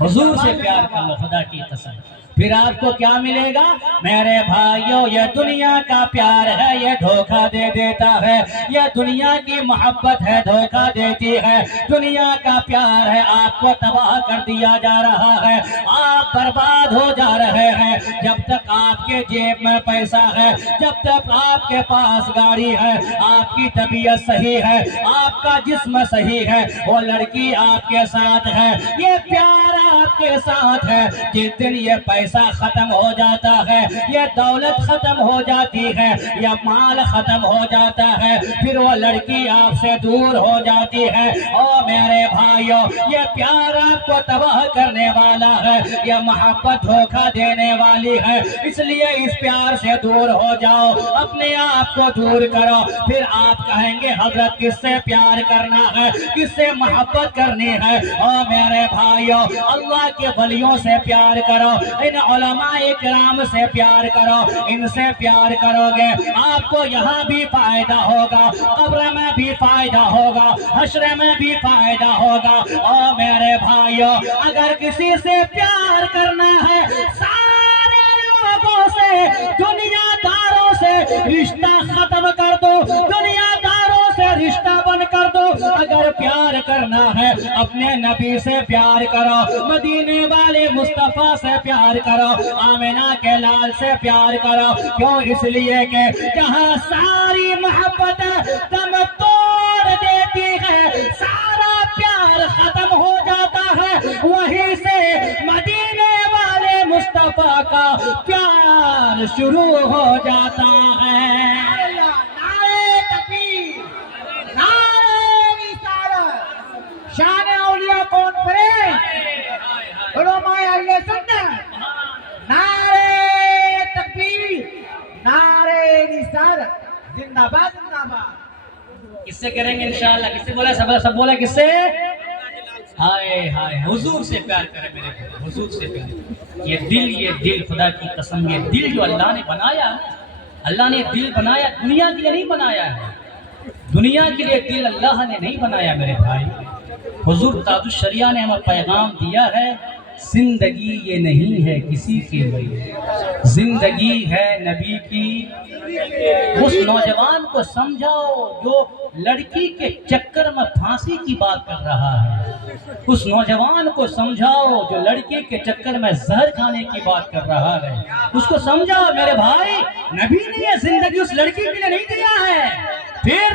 حضور سے پیار کر لو خدا کی قسم. پھر آپ کو کیا ملے گا میرے بھائیوں؟ یہ دنیا کا پیار ہے یہ دھوکہ دے دیتا ہے, یہ دنیا کی محبت ہے دھوکہ دیتی ہے, دنیا کا پیار ہے آپ کو تباہ کر دیا جا رہا ہے, آپ برباد ہو جا رہے ہیں. جب تک آپ کے جیب میں پیسہ ہے, جب تک آپ کے پاس گاڑی ہے, آپ کی طبیعت صحیح ہے, آپ کا جسم صحیح ہے, وہ لڑکی آپ کے ساتھ ہے, یہ پیار آپ کے ساتھ ہے. جس دن یہ پیسہ ختم ہو جاتا ہے, یہ دولت ختم ہو جاتی ہے, یہ مال ختم ہو جاتا ہے, پھر وہ لڑکی آپ سے دور ہو جاتی ہے. او میرے بھائیوں, یہ پیار آپ کو تباہ کرنے والا ہے, یہ محبت دھوکہ دینے والی ہے. اس لیے اس پیار سے دور ہو جاؤ, اپنے آپ کو دور کرو. پھر آپ کہیں گے حضرت کس سے پیار کرنا ہے, کس سے محبت کرنی ہے؟ او میرے بھائیوں, اللہ کے ولیوں سے پیار کرو, ان علماء کرام سے پیار کرو. ان سے پیار کرو گے آپ کو یہاں بھی فائدہ ہوگا, قبر میں بھی فائدہ ہوگا, حشر میں بھی فائدہ ہوگا. او میرے بھائیوں, اگر کسی سے پیار کرنا ہے سارے لوگوں سے, دنیا داروں سے رشتہ ختم کر دو, دنیا داروں سے رشتہ بند کر دو. اگر پیار کر کرنا ہے اپنے نبی سے پیار کرو، مدینے والے مصطفیٰ سے پیار کرو، آمنہ کے لال سے پیار کرو۔ کیوں؟ اس لیے کہ جہاں ساری محبت دم توڑ دیتی ہے، سارا پیار ختم ہو جاتا ہے، وہیں سے مدینے والے مصطفیٰ کا پیار شروع ہو جاتا ہے۔ نعرہ تکبیر، نعرہ رسالت، شان اولیاء کانفرنس، علماء اہل سنت، نعرہ تکبیر، نعرہ رسالت، زندہ باد زندہ باد۔ کس سے کریں گے انشاءاللہ؟ کس سے بولا؟ سب بولا کس سے؟ ہائے ہائے، حضور سے پیار کریں میرے بھائی، حضور سے پیار۔ یہ دل خدا کی قسم، یہ دل جو اللہ نے بنایا، اللہ نے دل بنایا دنیا کے لیے نہیں بنایا ہے، دنیا کے لیے دل اللہ نے نہیں بنایا میرے بھائی۔ حضور تاج الشریعہ نے ہمیں پیغام دیا ہے، زندگی یہ نہیں ہے کسی کے لیے، زندگی ہے نبی کی۔ اس نوجوان کو سمجھاؤ جو لڑکی کے چکر میں پھانسی کی بات کر رہا ہے، اس نوجوان کو سمجھاؤ جو لڑکی کے چکر میں زہر کھانے کی بات کر رہا ہے، اس کو سمجھاؤ میرے بھائی، نبی نے یہ زندگی اس لڑکی کے لیے نہیں دیا ہے۔ پھر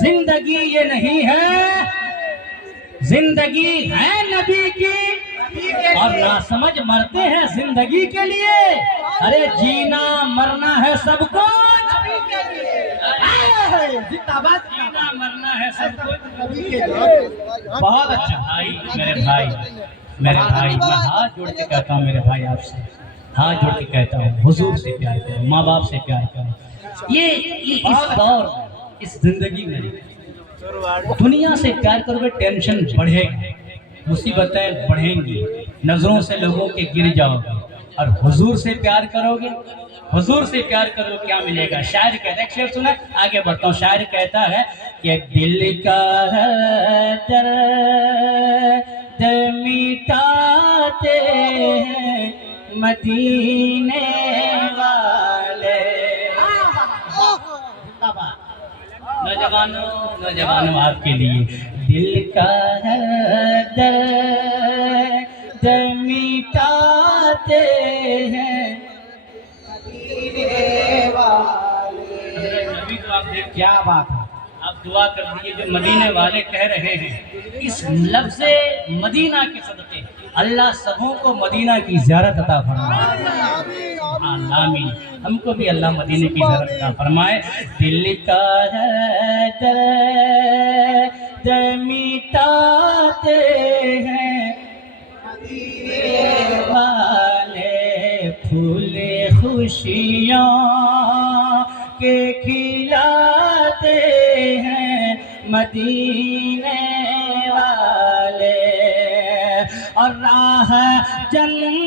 زندگی یہ نہیں ہے، زندگی ہے نبی کی، اور ناسمجھ مرتے ہیں زندگی کے لیے۔ ارے جینا مرنا ہے سب کچھ، زندہ باد جینا مرنا ہے سب کچھ۔ بہت اچھا بھائی، میرے بھائی، میں ہاتھ جوڑ کے کہتا ہوں میرے بھائی، آپ سے ہاتھ جوڑ کے کہتا ہوں، حضور سے پیار کرو، ماں باپ سے پیار کرو۔ یہ اس دور اس زندگی میں دنیا سے پیار کرو گے ٹینشن بڑھے گی، مصیبتیں بڑھیں گی، نظروں سے لوگوں کے گر جاؤ گے، اور حضور سے پیار کرو گے، حضور سے پیار کرو کیا ملے گا؟ شاعر کہتا ہے، ایک شعر سنا، آگے بڑھتا ہوں۔ شاعر کہتا ہے کہ دل کا ہے درد مٹاتے ہیں مدینے والے۔ نوجوانوں آپ کے لیے، دل کا ہے درد مٹاتے ہیں مدینے والے۔ کیا بات ہے، آپ دعا کر دیجیے جو مدینے والے کہہ رہے ہیں، اس لفظ مدینہ کے صدقے اللہ سبوں کو مدینہ کی زیارت عطا فرمائے۔ آمین، ہم کو بھی اللہ مدینے کی زیارت عطا فرمائے۔ دل کا ہے درد مٹاتے ہیں مدینے والے، پھول خوشیاں کے کھلاتے ہیں مدینے والے، اور راہ جنت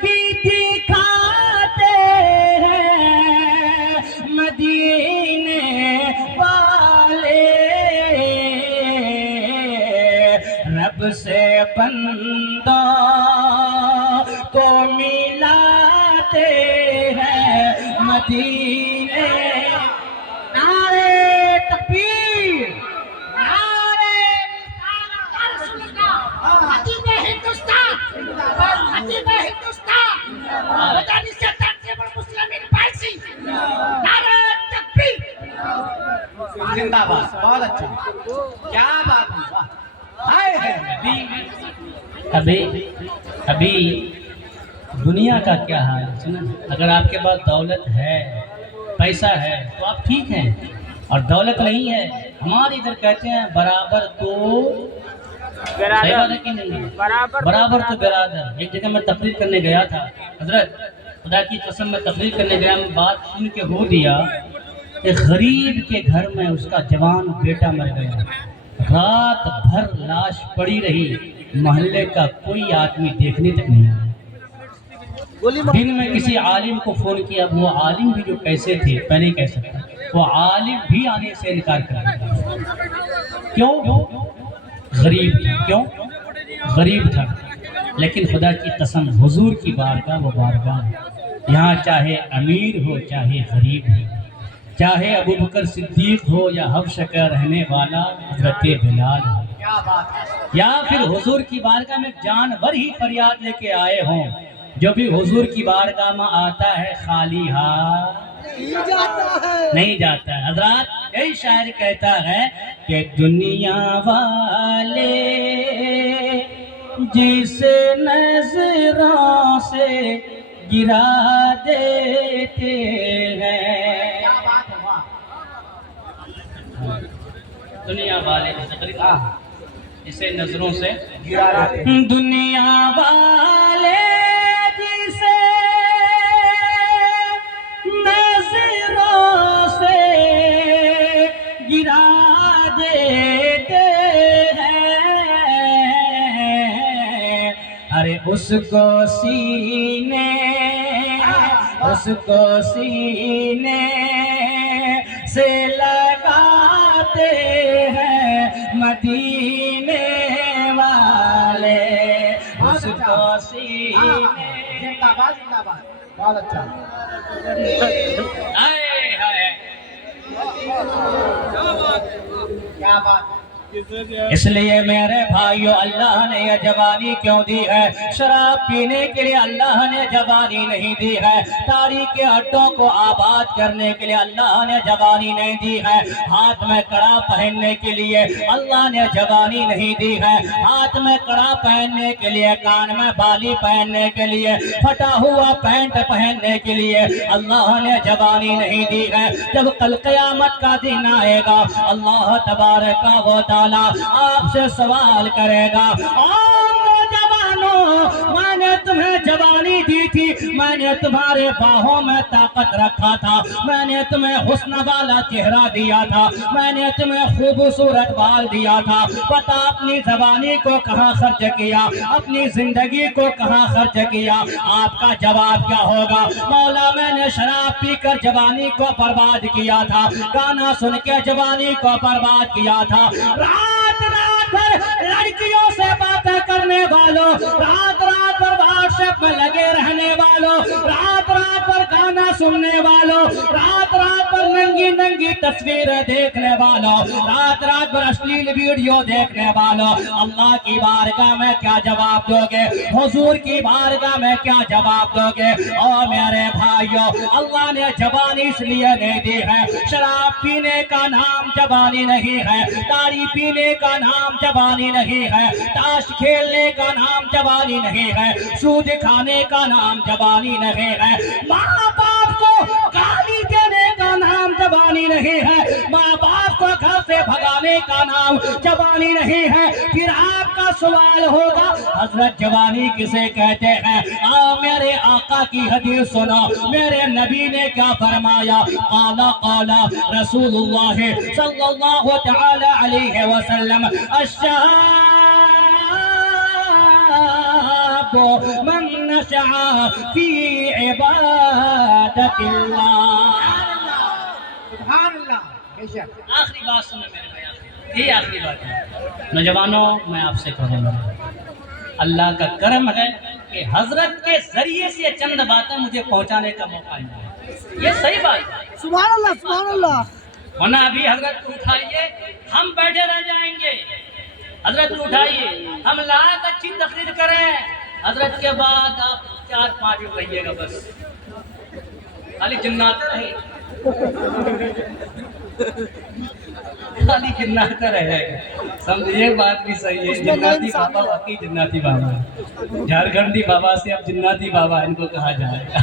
کی دکھاتے ہیں مدینے والے، رب سے بندہ کو ملاتے ہیں مدینے۔ نعرہ تکبیر، نعرہ مدینہ ہندوستان، مدینہ ہندوستان، مدنی سے تنظیم المسلمین پارسی، نعرہ تکبیر، زندہ باد۔ بہت اچھا، کیا بات ہے، ابھی دنیا کا کیا حال ہے سنا؟ اگر آپ کے پاس دولت ہے، پیسہ ہے تو آپ ٹھیک ہیں، اور دولت نہیں ہے، ہمارے ادھر کہتے ہیں برابر تو برابر تو برادر۔ ایک جگہ میں تقریر کرنے گیا تھا، حضرت خدا کی قسم میں تقریر کرنے گیا، میں بات سن کے ہو دیا، ایک غریب کے گھر میں اس کا جوان بیٹا مر گیا، رات بھر لاش پڑی رہی، محلے کا کوئی آدمی دیکھنے تک نہیں آیا۔ دن میں کسی عالم کو فون کیا، وہ عالم بھی جو کیسے تھے میں نہیں کہہ سکتا، وہ عالم بھی آنے سے انکار کر دیا۔ کیوں؟ غریب تھا۔ کیوں؟ غریب تھا۔ لیکن خدا کی قسم حضور کی بارگاہ وہ بارگاہ ہے، یہاں چاہے امیر ہو چاہے غریب ہو، چاہے ابو بکر صدیق ہو یا حبشہ کا رہنے والا حضرت بلال ہو، کیا بات ہے. یا پھر حضور کی بارگاہ میں جانور ہی فریاد لے کے آئے ہوں، جو بھی حضور کی بارگاہ میں آتا ہے خالی ہاتھ نہیں جاتا ہے. حضرات یہی شاعر کہتا ہے کہ دنیا والے جسے نظروں سے گرا دیتے ہیں. کیا بات ہے. واہ. دنیا والے جسے نظروں سے گرا رہے. دنیا والے جسے نظروں سے گرا دیتے ہیں، ارے اس کو سینے سے لگاتے ہیں مدینے والے. اس کو سینے زندہ باد زندہ باد. بہت اچھا. ہائے ہائے. کیا بات. اس لیے میرے بھائیو اللہ نے یہ جوانی کیوں دی ہے؟ شراب پینے کے لیے اللہ نے جوانی نہیں دی ہے، تاریخ کے اڈوں کو آباد کرنے کے لیے اللہ نے جوانی نہیں دی ہے، ہاتھ میں کڑا پہننے کے لیے اللہ نے جوانی نہیں دی ہے، ہاتھ میں کڑا پہننے کے لیے، کان میں بالی پہننے کے لیے، پھٹا ہوا پینٹ پہننے کے لیے اللہ نے جوانی نہیں دی ہے. جب کل قیامت کا دن آئے گا اللہ تبارک و تعالی آپ سے سوال کرے گا، میں نے تمہیں جوانی دی تھی، میں نے تمہارے باہوں میں طاقت رکھا تھا، میں نے تمہیں حسن والا چہرہ دیا تھا، میں نے تمہیں خوبصورت بال دیا تھا، پتہ اپنی جوانی کو کہاں خرچ کیا، اپنی زندگی کو کہاں خرچ کیا؟ آپ کا جواب کیا ہوگا؟ مولا میں نے شراب پی کر جوانی کو برباد کیا تھا، گانا سن کے جوانی کو برباد کیا تھا، رات بھر لڑکیوں سے باتیں کرنے والوں، رات بھر واٹس ایپ میں لگے رہنے والوں، رات بھر گانا سننے والوں، رات بھر ننگی تصویریں دیکھنے والوں، رات بھر اشلیل ویڈیو دیکھنے والوں، اللہ کی بارگاہ میں کیا جواب دو گے؟ حضور کی بارگاہ میں کیا جواب دو گے؟ اور میرے بھائیوں، اللہ نے جوانی اس لیے نہیں دی ہے، شراب پینے کا نام جوانی نہیں ہے، تاڑی پینے کا نام جوانی نہیں ہے، تاش کھیلنے کا نام جوانی نہیں ہے، سود کھانے کا نام جوانی نہیں ہے، ماں باپ کو گالی دینے کا نام جوانی نہیں ہے، ماں باپ کو گھر سے بھگانے کا نام جوانی نہیں ہے. پھر آپ کا سوال ہوگا حضرت جوانی کسے کہتے ہیں؟ میرے آقا کی حدیث سنو، میرے نبی نے کیا فرمایا؟ قال رسول اللہ صلی اللہ تعالی علیہ وسلم الشاب من نشأ فی عبادت اللہ. سبحان اللہ. بے شک. آخری بات سنیں میرے بھائی، یہ آخری بات ہے. نوجوانوں میں آپ سے کہوں گا، اللہ کا کرم ہے کہ حضرت کے ذریعے سے یہ چند باتیں مجھے پہنچانے کا موقع ملا ہے. یہ صحیح بات ہے. سبحان اللہ سبحان اللہ. ورنہ ابھی حضرت کو اٹھائیے ہم بیٹھے رہ جائیں گے. حضرت کو اٹھائیے ہم لاکھ اچھی تقریر کریں، حضرت کے بعد آپ 4-5 رہیے گا، بس خالی جنات رہے، خالی جنات رہے گا. سمجھیے بات بھی صحیح ہے. جناتی بابا واقعی جناتی بابا ہے، جھارکھنڈی بابا سے اب جناتی بابا ان کو کہا جائے گا.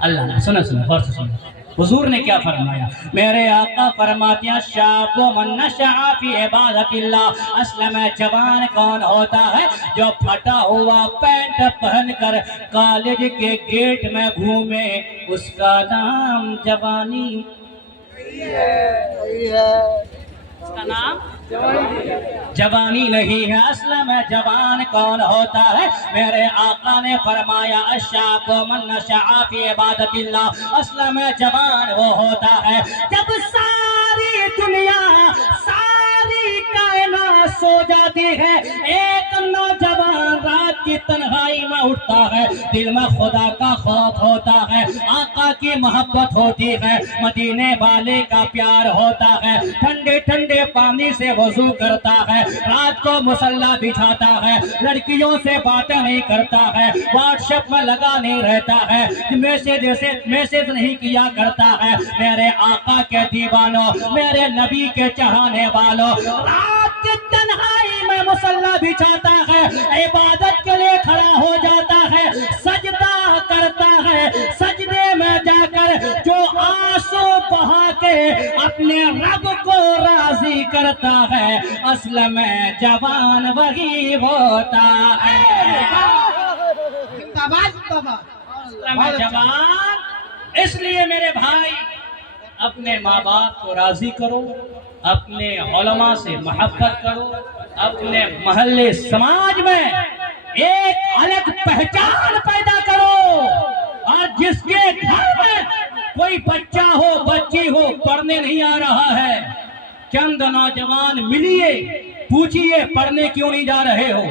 اللہ سنو غور سے سنو، حضور نے کیا فرمایا؟ میرے آقا فرماتے ہیں شاب من نشأ فی عبادت اللہ. اصل میں جوان کون ہوتا ہے؟ جو پھٹا ہوا پینٹ پہن کر کالج کے گیٹ میں گھومے، اس کا نام جوانی. اس کا نام جوانی نہیں ہے. اصل میں جوان کون ہوتا ہے؟ میرے آقا نے فرمایا الشاب من نشأ فی عبادت اللہ. اصل میں جوان وہ ہوتا ہے جب ساری دنیا ساری کائنات سو جاتی ہے، ایک نوجوان رات کی تنہا تنہائی میں اٹھتا ہے دل میں خدا کا خوف ہوتا ہے، آقا کی محبت ہوتی ہے، مدینے والے کا پیار ہوتا ہے، ٹھنڈے ٹھنڈے پانی سے وضو کرتا ہے، رات کو مصلی بچھاتا ہے، لڑکیوں سے باتیں نہیں کرتا ہے، واٹس ایپ میں لگا نہیں رہتا ہے، میسج نہیں کیا کرتا ہے۔ میرے آقا کے دیوانوں، میرے نبی کے چاہنے والوں، رات کی تنہائی میں مصلی بچھاتا ہے، عبادت کے لیے کھڑا ہو جاتا ہے، سجدہ کرتا ہے، سجدے میں جا کر جو آنسو بہا کے اپنے رب کو راضی کرتا ہے، اصل میں جوان وہی ہوتا ہے۔ زندہ باد زندہ باد۔ اصل میں جوان۔ اس لیے میرے بھائی اپنے ماں باپ کو راضی کرو، اپنے علماء سے محبت کرو، اپنے محلے سماج میں ایک الگ پہچان پیدا کرو، اور جس کے گھر میں کوئی بچہ ہو بچی ہو پڑھنے نہیں آ رہا ہے، چند نوجوان ملیے، پوچھئے پڑھنے کیوں نہیں جا رہے ہو؟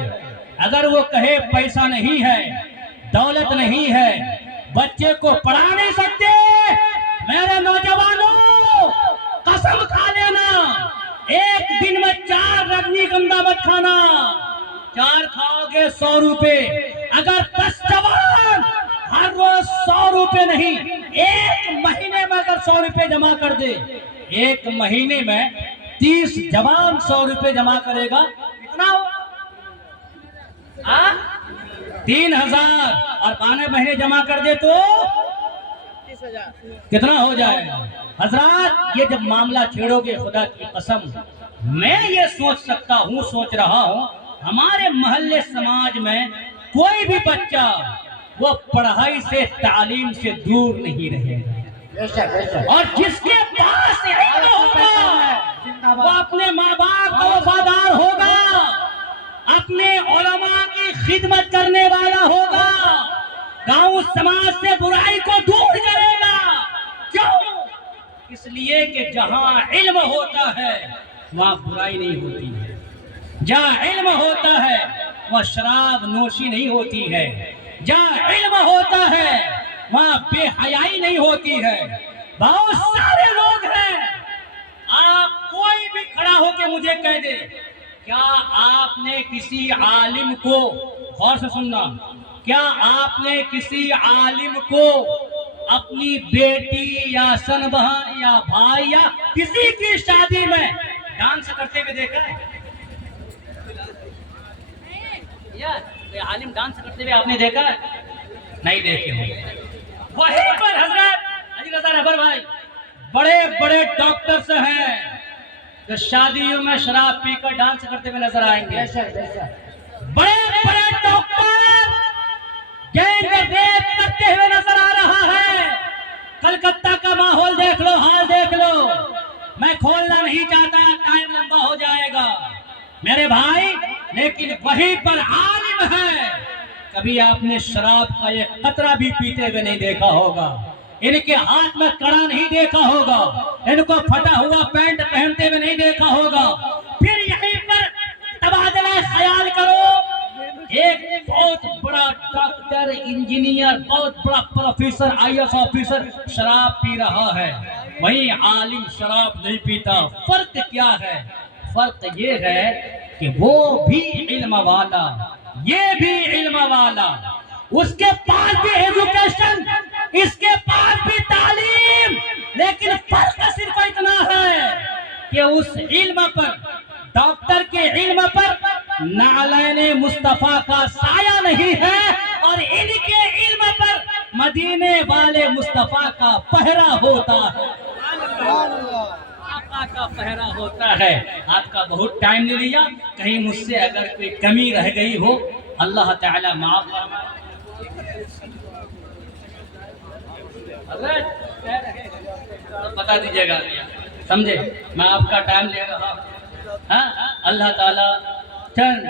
اگر وہ کہے پیسہ نہیں ہے، دولت نہیں ہے، بچے کو پڑھا نہیں سکتے، میرے نوجوانوں قسم کھا لینا، ایک دن میں 4 رجنی گندھا مت کھانا، 4 کھاؤ گے 100 روپے، اگر 10 جوان ہر روز 100 روپے نہیں، ایک مہینے میں اگر 100 روپے جمع کر دے، ایک مہینے میں 30 جوان 100 روپے جمع کرے گا، کتنا ہو؟ 3000، اور 12 مہینے جمع کر دے تو کتنا ہو جائے گا؟ حضرات یہ جب معاملہ چھیڑو گے، خدا کی قسم میں یہ سوچ رہا ہوں ہمارے محلے سماج میں کوئی بھی بچہ وہ پڑھائی سے تعلیم سے دور نہیں رہے گا، بے شک بے شک۔ اور جس کے پاس علم ہوگا وہ اپنے ماں باپ کا وفادار ہوگا، اپنے علماء کی خدمت کرنے والا ہوگا، گاؤں سماج سے برائی کو دور کرے گا۔ کیوں؟ اس لیے کہ جہاں علم ہوتا ہے وہاں برائی نہیں ہوتی ہے، جہاں علم ہوتا ہے وہاں شراب نوشی نہیں ہوتی ہے، جہاں علم ہوتا ہے وہاں بے حیائی نہیں ہوتی ہے۔ بہت سارے لوگ ہیں، آپ کوئی بھی کھڑا ہو کے مجھے کہہ دے، کیا آپ نے کسی عالم کو، غور سے سننا، کیا آپ نے کسی عالم کو اپنی بیٹی یا سن بہن یا بھائی یا کسی کی شادی میں ڈانس کرتے ہوئے دیکھا ہے؟ یا کوئی عالم ڈانس کرتے ہوئے آپ نے دیکھا ہے؟ نہیں دیکھے ہوں۔ وہیں پر حضرت علی رضا رہبر بھائی بڑے بڑے ڈاکٹرز ہیں جو شادیوں میں شراب پی کر ڈانس کرتے ہوئے نظر آئیں گے، بے شک بے شک۔ بڑے بڑے ڈاکٹر گینگ ریپ کرتے ہوئے نظر آ رہا ہے۔ کلکتہ کا ماحول دیکھ لو، حال دیکھ لو، میں کھولنا نہیں چاہتا، ٹائم لمبا ہو جائے گا میرے بھائی، لیکن وہیں پر عالم ہے، کبھی آپ نے شراب کا ایک قطرہ بھی پیتے ہوئے نہیں دیکھا ہوگا، ان کے ہاتھ میں کڑا نہیں دیکھا ہوگا، ان کو پھٹا ہوا پینٹ پہنتے ہوئے نہیں دیکھا ہوگا۔ پھر یہیں پر تبادلہ خیال کرو، ایک بہت بڑا ڈاکٹر، انجینئر، بہت بڑا پروفیسر، IAS آفیسر شراب پی رہا ہے، وہیں عالم شراب نہیں پیتا۔ فرق کیا ہے؟ فرق یہ ہے کہ وہ بھی علم والا، یہ بھی علم والا، اس کے پاس بھی ایجوکیشن، اس کے پاس بھی تعلیم، لیکن فرق صرف اتنا ہے کہ اس علم پر، ڈاکٹر کے علم پر نعلین مصطفیٰ کا سایہ نہیں ہے، اور ان کے علم پر مدینے والے مصطفیٰ کا پہرا ہوتا ہے، آقا کا پہرا ہوتا ہے۔ آپ کا بہت ٹائم نہیں لیا، کہیں مجھ سے اگر کوئی کمی رہ گئی ہو اللہ تعالی معاف فرمائے۔ بتا دیجیے گا، سمجھے؟ میں آپ کا ٹائم لے رہا ہوں، اللہ تعالیٰ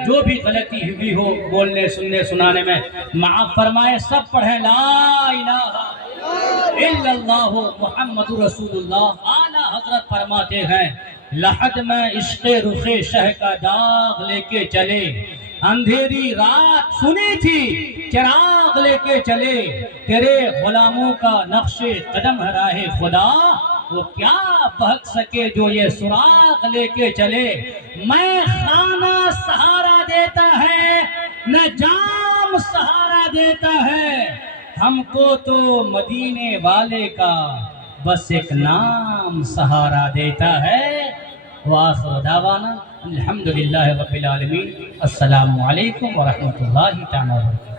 جو بھی غلطی ہوئی ہو بولنے سننے سنانے میں معاف فرمائے۔ سب پڑھیں لا الہ الا اللہ محمد رسول اللہ۔ اعلیٰ حضرت فرماتے ہیں، لحد میں عشق رخ شہ کا داغ لے کے چلے، اندھیری رات سنی تھی چراغ لے کے چلے تیرے غلاموں کا نقش قدم ہے راہ خدا وہ کیا بہک سکے جو یہ سراغ لے کے چلے میں خانہ سہارا دیتا ہے نہ جام سہارا دیتا ہے ہم کو تو مدینے والے کا بس ایک نام سہارا دیتا ہے وآخر دعوانا الحمدللہ رب العالمین السلام علیکم ورحمۃ اللہ تعالی وبرکاتہ